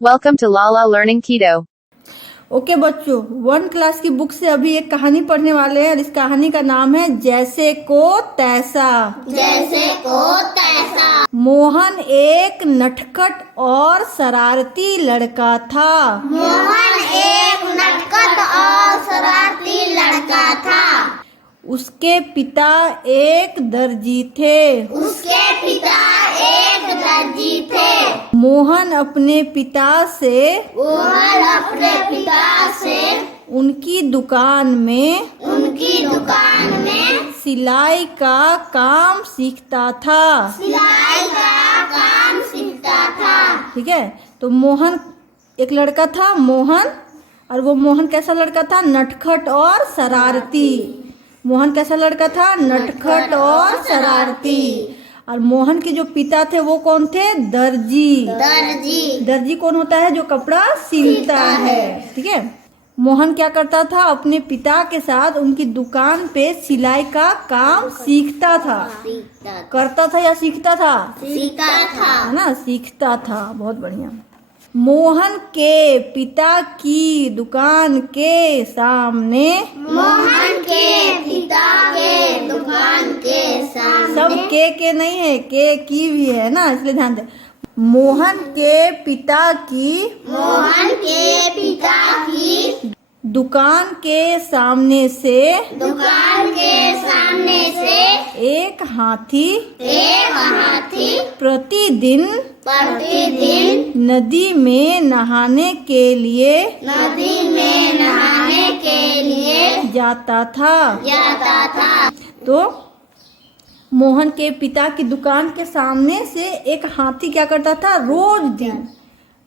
Welcome to Lala Learning Keto. Okay बच्चों, 1 class की book से अभी एक कहानी पढ़ने वाले हैं और इस कहानी का नाम है जैसे को तैसा। जैसे को तैसा। मोहन एक नटखट और शरारती लड़का था। मोहन एक नटखट और शरारती लड़का था। उसके पिता एक दर्जी थे। उसके पिता एक दर्जी थे। मोहन अपने पिता से उनकी दुकान में सिलाई का काम सीखता था। ठीक है, तो मोहन एक लड़का था मोहन, और वो मोहन कैसा लड़का था? नटखट और शरारती। मोहन कैसा लड़का था? नटखट और शरारती। और मोहन के जो पिता थे वो कौन थे? दर्जी। दर्जी कौन होता है? जो कपड़ा सिलता है। ठीक है, मोहन क्या करता था? अपने पिता के साथ उनकी दुकान पे सिलाई का काम सीखता था। करता था या सीखता था? है ना, सीखता था। बहुत बढ़िया। मोहन के पिता की दुकान के सामने सब के नहीं है, के की भी है ना, इसलिए ध्यान दे। मोहन के पिता की दुकान के सामने से एक हाथी प्रतिदिन नदी में नहाने के लिए जाता था। तो मोहन के पिता की दुकान के सामने से एक हाथी क्या करता था?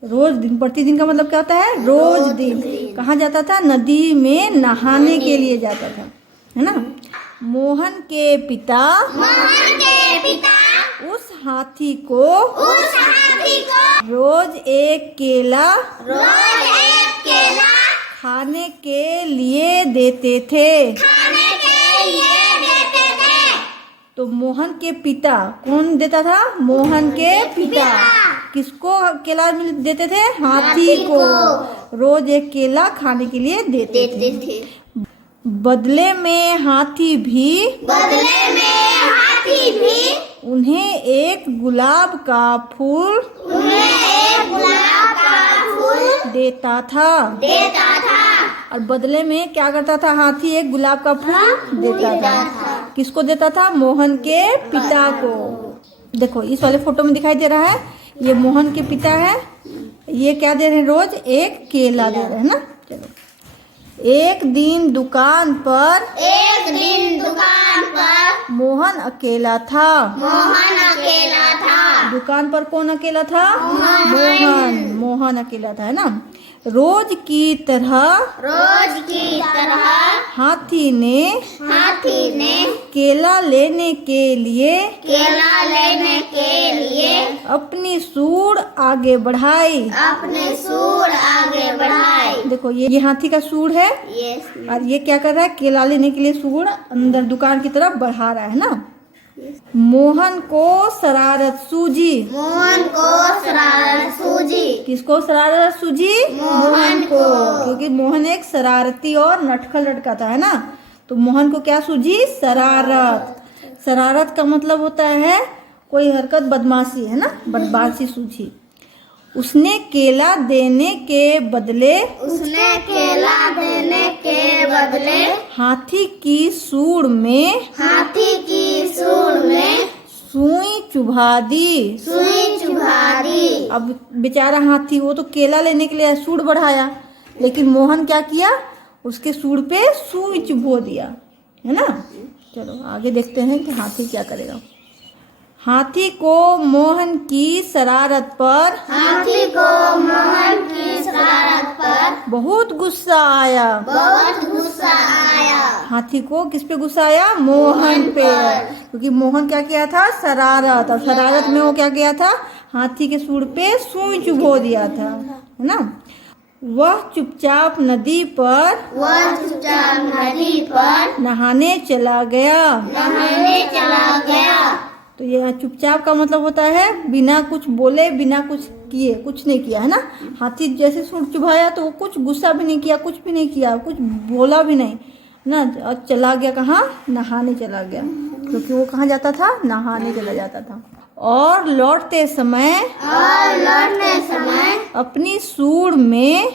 रोज दिन प्रतिदिन का मतलब क्या होता है? रोज दिन। कहाँ जाता था? नदी में नहाने के लिए जाता था, है ना। मोहन के पिता उस हाथी को रोज एक केला खाने के लिए देते थे। तो मोहन के पिता कौन देता था? मोहन के पिता किसको केला देते थे? हाथी को रोज एक केला खाने के लिए देते थे। बदले में हाथी भी उन्हें एक गुलाब का फूल देता था। और बदले में क्या करता था? हाथी एक गुलाब का फूल देता था। किसको देता था? मोहन के पिता को। देखो इस वाले फोटो में दिखाई दे रहा है, ये मोहन के पिता है। ये क्या दे रहे हैं? रोज एक केला दे रहे हैं ना। चलो, एक दिन दुकान पर मोहन अकेला था। दुकान पर कौन अकेला था? मोहन अकेला था, है ना। रोज की तरह हाथी ने केला लेने के लिए अपनी सूंड आगे बढ़ाई। देखो ये हाथी का सूंड है, और ये क्या कर रहा है? केला लेने के लिए सूंड अंदर दुकान की तरफ बढ़ा रहा है ना। मोहन को शरारत सूझी। किसको शरारत सूझी? मोहन को, क्योंकि मोहन एक शरारती और नटखट लड़का था, है ना। तो मोहन को क्या सूझी? शरारत। शरारत का मतलब होता है कोई हरकत, बदमाशी, है ना। बदमाशी सूझी। उसने केला देने के बदले हाथी की सूंड में सुई चुभा दी। अब बेचारा हाथी, वो तो केला लेने के लिए सूंड बढ़ाया, लेकिन मोहन क्या किया? उसके सूंड पे सुई चुभो दिया, है ना। चलो आगे देखते हैं कि हाथी क्या करेगा। हाथी को मोहन की शरारत पर बहुत गुस्सा आया। हाथी को किस पे गुस्सा आया? मोहन पे, क्योंकि मोहन क्या किया था? शरारत, और शरारत में वो क्या किया था? हाथी के सूंड पे सुई चुभो दिया था, है ना। वह चुपचाप नदी पर नहाने चला गया। तो ये चुपचाप का मतलब होता है बिना कुछ बोले, बिना कुछ किए, कुछ नहीं किया, है ना। हाथी जैसे सूंड चुभाया तो वो कुछ गुस्सा भी नहीं किया, कुछ भी नहीं किया, कुछ बोला भी नहीं ना, और चला गया कहाँ, नहाने चला गया, क्योंकि वो कहाँ जाता था, नहाने चला जाता था। और लौटते समय अपनी सूंड में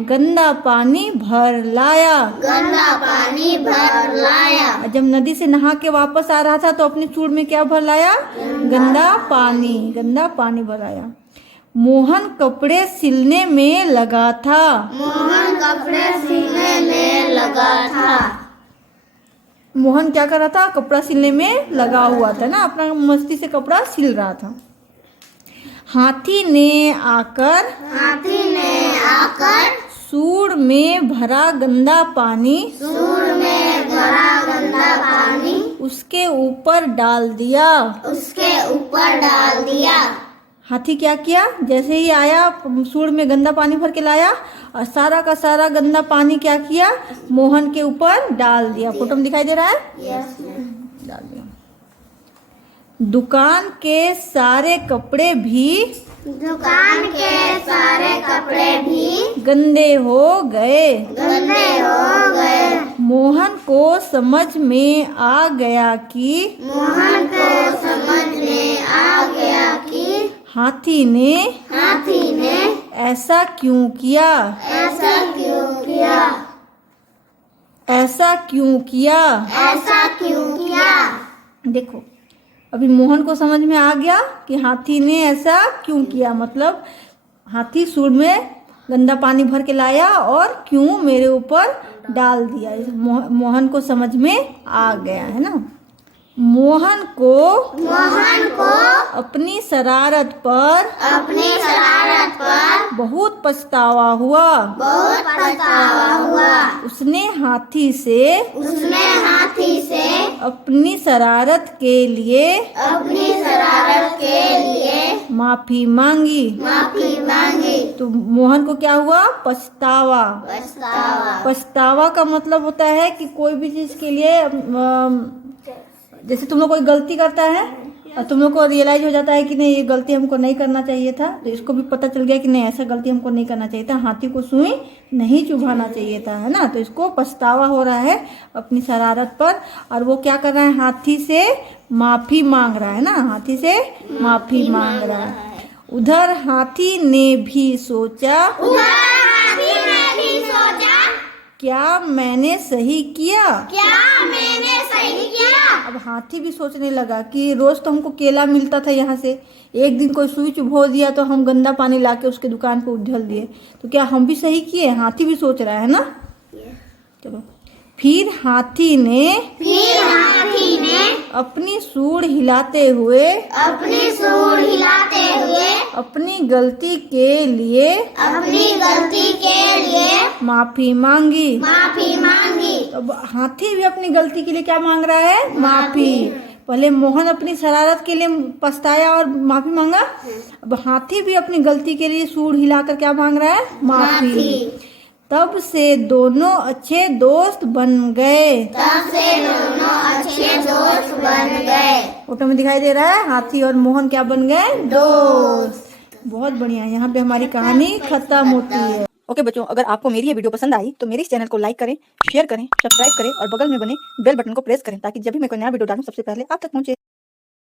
गंदा पानी भर लाया। जब नदी से नहा के वापस आ रहा था तो अपनी सूंड में क्या भर लाया, गंदा पानी भर लाया। मोहन कपड़े सिलने में लगा था। मोहन क्या कर रहा था, कपड़ा सिलने में लगा हुआ था ना, अपना मस्ती से कपड़ा सिल रहा था। हाथी ने आकर सूंड में भरा गंदा पानी उसके ऊपर डाल दिया। हाथी क्या किया, जैसे ही आया सूंड में गंदा पानी भर के लाया और सारा का सारा गंदा पानी क्या किया, मोहन के ऊपर डाल दिया। फोटो में दिखाई दे रहा है, डाल दिया। दुकान के सारे कपड़े भी गंदे हो गए। मोहन को समझ में आ गया कि हाथी ने ऐसा क्यों किया। देखो, अभी मोहन को समझ में आ गया कि हाथी ने ऐसा क्यों किया, मतलब हाथी सूंड में गंदा पानी भर के लाया और क्यों मेरे ऊपर डाल दिया। मोहन को समझ में आ गया, है ना। मोहन को अपनी शरारत पर बहुत पछतावा हुआ। उसने हाथी से अपनी शरारत के लिए माफी मांगी। तो मोहन को क्या हुआ, पछतावा। पछतावा का मतलब होता है कि कोई भी चीज के लिए, जैसे तुम लोग कोई गलती करता है और तुम लोग को रियलाइज हो जाता है कि नहीं ये गलती हमको नहीं करना चाहिए था, तो इसको भी पता चल गया कि नहीं ऐसा गलती हमको नहीं करना चाहिए था, हाथी को सुई नहीं चुभाना चाहिए था, है ना। तो इसको पछतावा हो रहा है अपनी शरारत पर, और वो क्या कर रहा है, हाथी से माफी मांग रहा है ना, हाथी से माफी मांग रहा है। उधर हाथी ने भी सोचा क्या मैंने सही किया। अब हाथी भी सोचने लगा कि रोज तो हमको केला मिलता था यहाँ से, एक दिन कोई सुई चुभो दिया तो हम गंदा पानी लाके उसके दुकान पे उधल दिए, तो क्या हम भी सही किए। हाथी भी सोच रहा है ना। चलो, फिर हाथी ने अपनी सूंड हिलाते हुए अपनी गलती के लिए माफी मांगी। अब हाथी भी अपनी गलती के लिए क्या मांग रहा है, माफी। पहले मोहन अपनी शरारत के लिए पछताया और माफी मांगा, अब हाथी भी अपनी गलती के लिए सूंड हिलाकर क्या मांग रहा है, माफी। तब से दोनों अच्छे दोस्त बन गए। फोटो में दिखाई दे रहा है, हाथी और मोहन क्या बन गए, दोस्त। बहुत बढ़िया, यहाँ पे हमारी कहानी खत्म होती है। ओके बच्चों, अगर आपको मेरी ये वीडियो पसंद आई तो मेरे इस चैनल को लाइक करें, शेयर करें, सब्सक्राइब करें और बगल में बने बेल बटन को प्रेस करें, ताकि जब भी मैं कोई नया वीडियो डालूं सबसे पहले आप तक पहुंचे।